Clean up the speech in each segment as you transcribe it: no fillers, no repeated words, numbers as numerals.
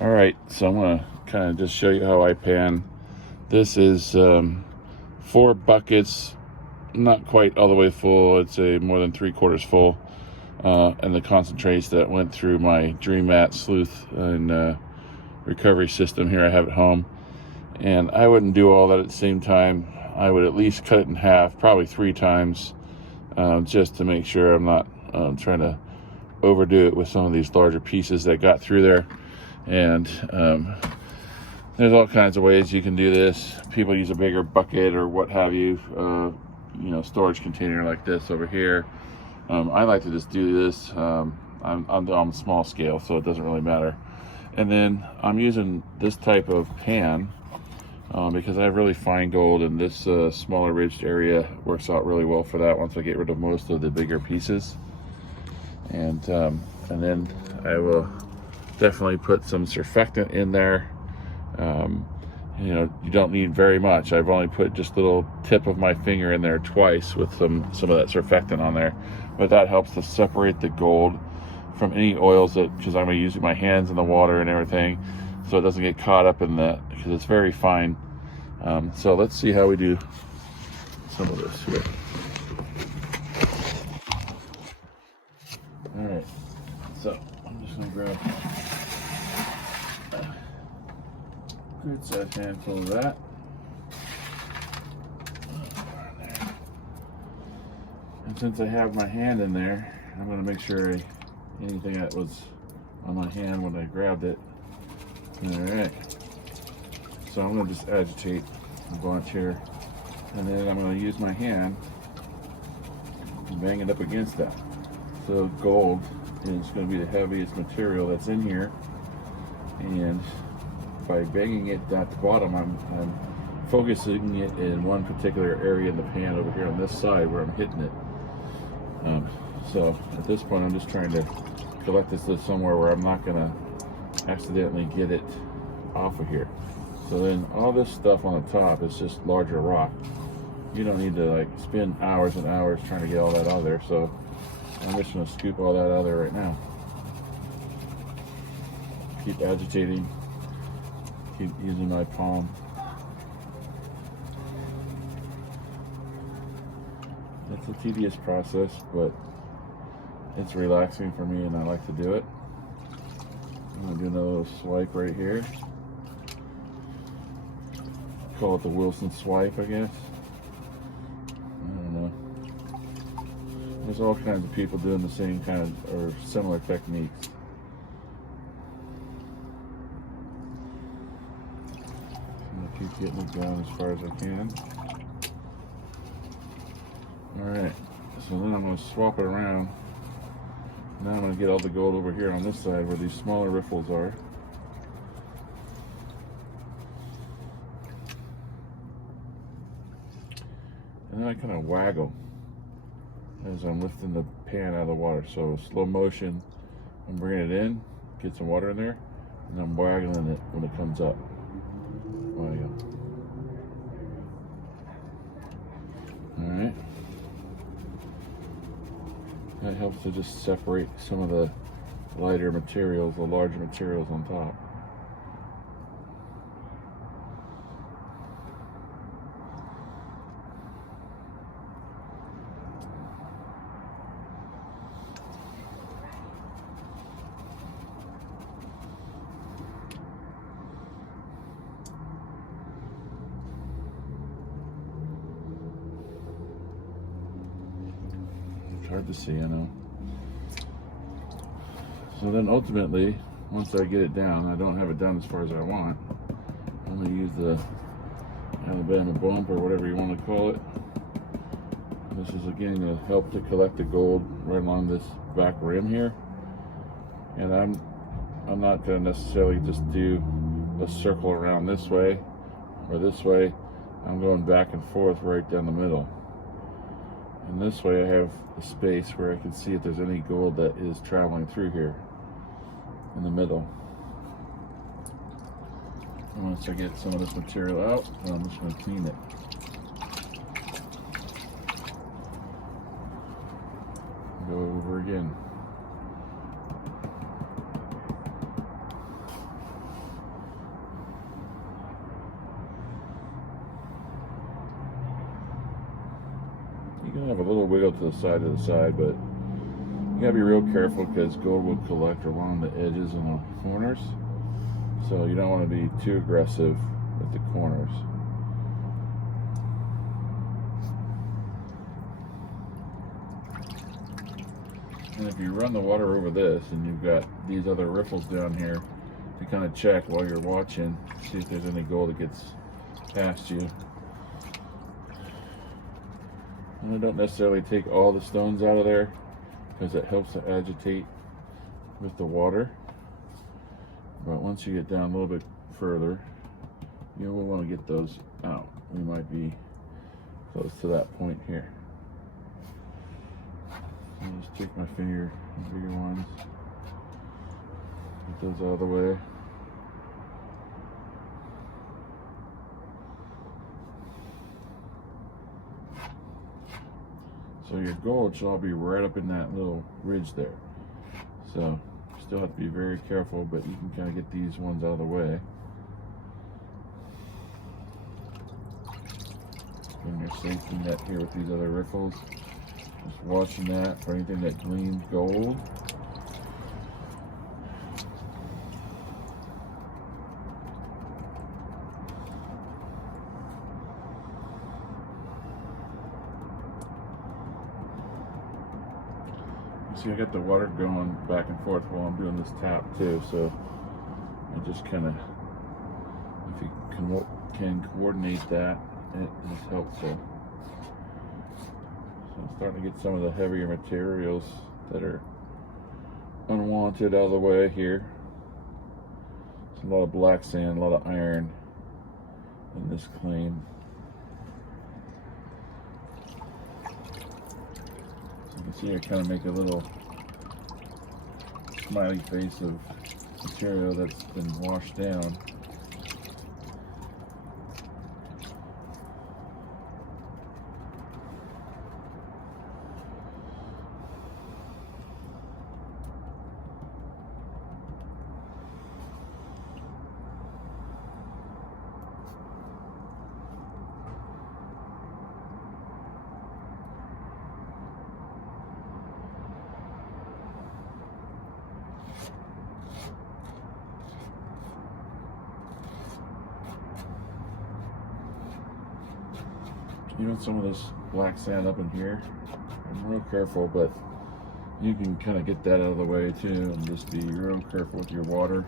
All right, so I'm gonna kind of just show you how I pan. This is 4 buckets, not quite all the way full. I'd say more than 3/4 full, and the concentrates that went through my Dream Mat Sleuth and recovery system here I have at home. And I wouldn't do all that at the same time. I would at least cut it in half, probably 3 times, just to make sure I'm not trying to overdo it with some of these larger pieces that got through there. And there's all kinds of ways you can do this. People use a bigger bucket or what have you, storage container like this over here. I like to just do this. I'm on small scale, so it doesn't really matter. And then I'm using this type of pan because I have really fine gold, and this smaller ridged area works out really well for that once I get rid of most of the bigger pieces. And then I will definitely put some surfactant in there. You don't need very much. I've only put just a little tip of my finger in there twice with some of that surfactant on there, but that helps to separate the gold from any oils because I'm going to use my hands in the water and everything, so it doesn't get caught up in that because it's very fine. So let's see how we do some of this here. All right, so I'm just going to grab a good sized handful of that. And since I have my hand in there, I'm going to make sure anything that was on my hand when I grabbed it. All right. So I'm going to just agitate a bunch here, and then I'm going to use my hand and bang it up against that. So gold is going to be the heaviest material that's in here, and by banging it at the bottom, I'm focusing it in one particular area in the pan over here on this side where I'm hitting it. So at this point, I'm just trying to collect this to somewhere where I'm not going to accidentally get it off of here. So then all this stuff on the top is just larger rock. You don't need to spend hours and hours trying to get all that out of there. So I'm just going to scoop all that out of there right now. Keep agitating. Keep using my palm. It's a tedious process, but it's relaxing for me and I like to do it. I'm going to do another little swipe right here. Call it the Wilson swipe, I guess. I don't know. There's all kinds of people doing the same kind of or similar techniques. I'm going to keep getting it down as far as I can. Alright, so then I'm going to swap it around. Now I'm going to get all the gold over here on this side where these smaller riffles are. And then I kind of waggle as I'm lifting the pan out of the water. So slow motion, I'm bringing it in, get some water in there, and I'm waggling it when it comes up. Waggle. Alright. That helps to just separate some of the lighter materials, the larger materials on top. It's hard to see, I know. So then ultimately, once I get it down, I don't have it down as far as I want. I'm going to use the Alabama bump or whatever you want to call it. This is again to help to collect the gold right along this back rim here. And I'm not going to necessarily just do a circle around this way or this way. I'm going back and forth right down the middle. And this way I have a space where I can see if there's any gold that is traveling through here in the middle. And once I get some of this material out, I'm just going to clean it. Go over. over again. gonna have a little wiggle to the side, but you gotta be real careful because gold will collect along the edges and the corners. So you don't want to be too aggressive with the corners. And if you run the water over this and you've got these other riffles down here to kind of check while you're watching, see if there's any gold that gets past you. And I don't necessarily take all the stones out of there because it helps to agitate with the water. But once you get down a little bit further, you will want to get those out. We might be close to that point here. So just take my finger, the bigger ones, get those out of the way. So your gold should all be right up in that little ridge there. So you still have to be very careful, but you can kind of get these ones out of the way. And your safety net here with these other riffles. Just watching that for anything that gleams gold. See, I got the water going back and forth while I'm doing this tap too, so I just kind of, if you can coordinate that, it is helpful. So I'm starting to get some of the heavier materials that are unwanted out of the way here. There's a lot of black sand, a lot of iron in this claim. You can see I kind of make a little smiley face of material that's been washed down. Even some of this black sand up in here, I'm real careful, but you can kind of get that out of the way too, and just be real careful with your water.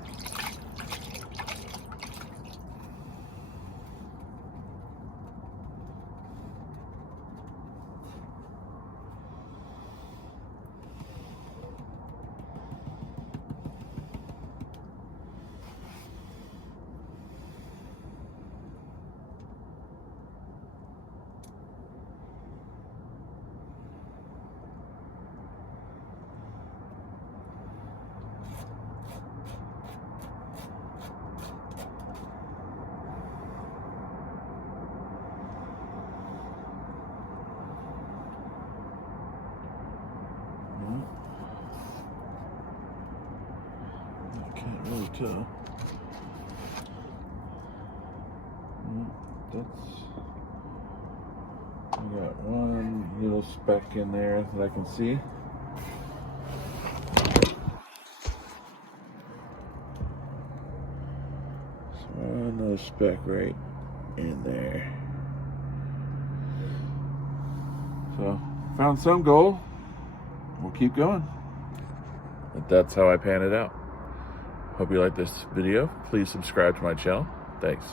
Can't really tell. I got one little speck in there that I can see. So another speck right in there. So found some gold. We'll keep going. But that's how I pan it out. Hope you like this video. Please subscribe to my channel. Thanks.